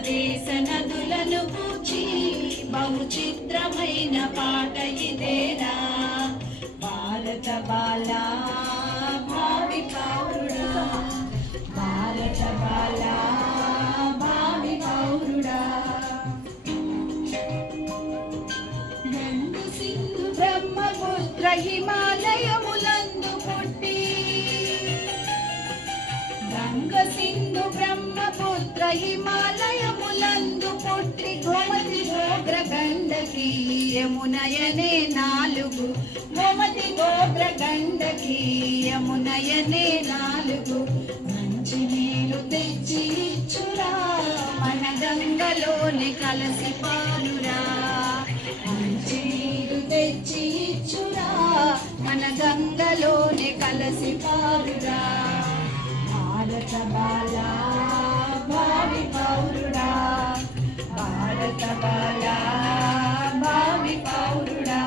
భారతదేశ నదులను గూర్చి బహు చిత్రమైన పాట ఇదేరా. భారత బాల భావి పౌరుడా, భారత బాల భావి పౌరుడా. గంగు సింధు బ్రహ్మపుత్ర హిమాలయములందు పుట్టి, గంగ సింధు బ్రహ్మపుత్ర హిమాలయములందు పుట్టి, గోమతి గోగ్ర గండకి యమునయనే నాలుగు, గోమతి గోగ్ర గండకి యమునయనే నాలుగు. మంచి నీరు తెచ్చి ఇచ్చురా, మన గంగలోనే కలసి పారురా. మంచి నీరు తెచ్చి ఇచ్చురా, మన గంగలోనే కలసి పారురా. భారత బాల భావి పౌరుడా, భారత బాల భావి పౌరుడా.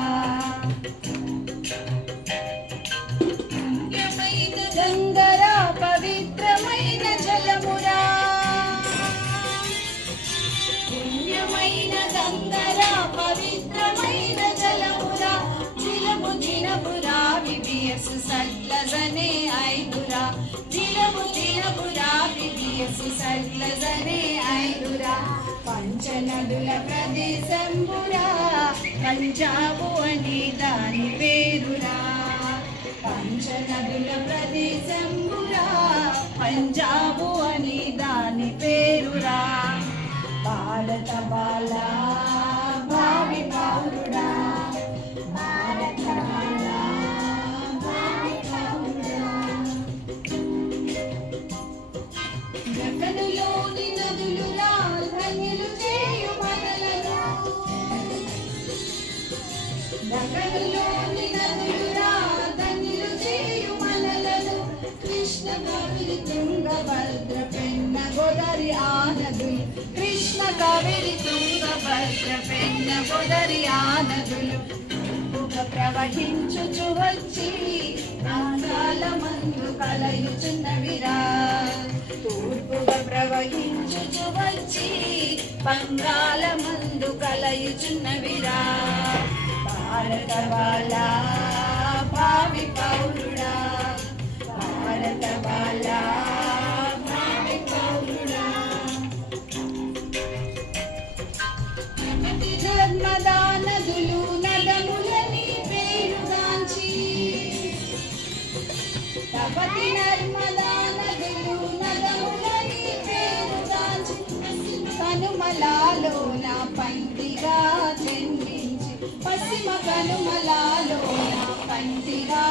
పుణ్యమైన గంగరా పవిత్రమైన జలమురా, పుణ్యమైన గంగరా పవిత్రమైన జలమురా. జిలము జినపురా విబియసు సట్లజనే ఐదురా, జిలము జినపురా విబియసు సట్లజనే ఐదురా. పంచనదుల ప్రదేశంబురా, పంజాబు అని దాని పేరురా. పంచనదుల ప్రదేశంబురా, పంజాబు అని దాని పేరురా. భారత బాల భావి పౌరుడా, భారత బాల భావి పౌరుడా. గగనులోని నదులురా ధన్యులు చేయు మనలను, గగనులోని నదులురా ధన్యులు చేయు మనలను. కృష్ణ కావేరి తుంగభద్ర పెన్న గోదావరి ఆ నదులు, కృష్ణ కావేరి తుంగభద్ర పెన్న గోదావరి ఆ నదులు. తూర్పుగా ప్రవహించుచు వచ్చి గంగాల మందు కలయుచున్నవిరా, తూర్పుగా ప్రవహించుచు వచ్చి బంగాళ మందు కలయుచున్నవిరా. భారత బాల భావి పౌరుడా, భారత బాల భావి పౌరుడా. నర్మదా నదులు నదములని పేరుగాంచి, తపతి నర్మదా నదులు నదములని పేరుగాంచి, కనుమలాలో నా పంటిగా జన్మించి, పశ్చిమ కనుమలాలో నా పంటిగా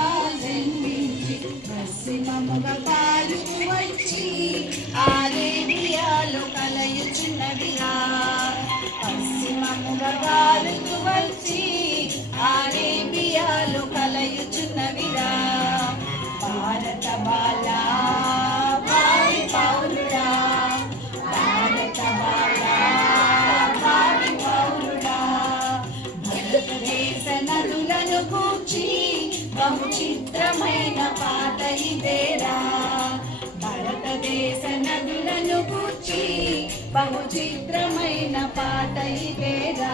జన్మించి, పశ్చిమముగా పాలుకు వచ్చి ఆరేబియాలో కలయుచున్నవిరా. పశ్చిమముగా పాలుకు వచ్చి ఆరేబియాలో కలయుచున్నవిరా. భారత బాల భావి పౌరుడా, భారత బాల భావి పౌరుడా. భారతదేశ నదులను గూర్చి బహు చిత్రమైన పాట ఇదేరా. భారతదేశ నదులను గూర్చి బహు చిత్రమైన పాట ఇదేరా.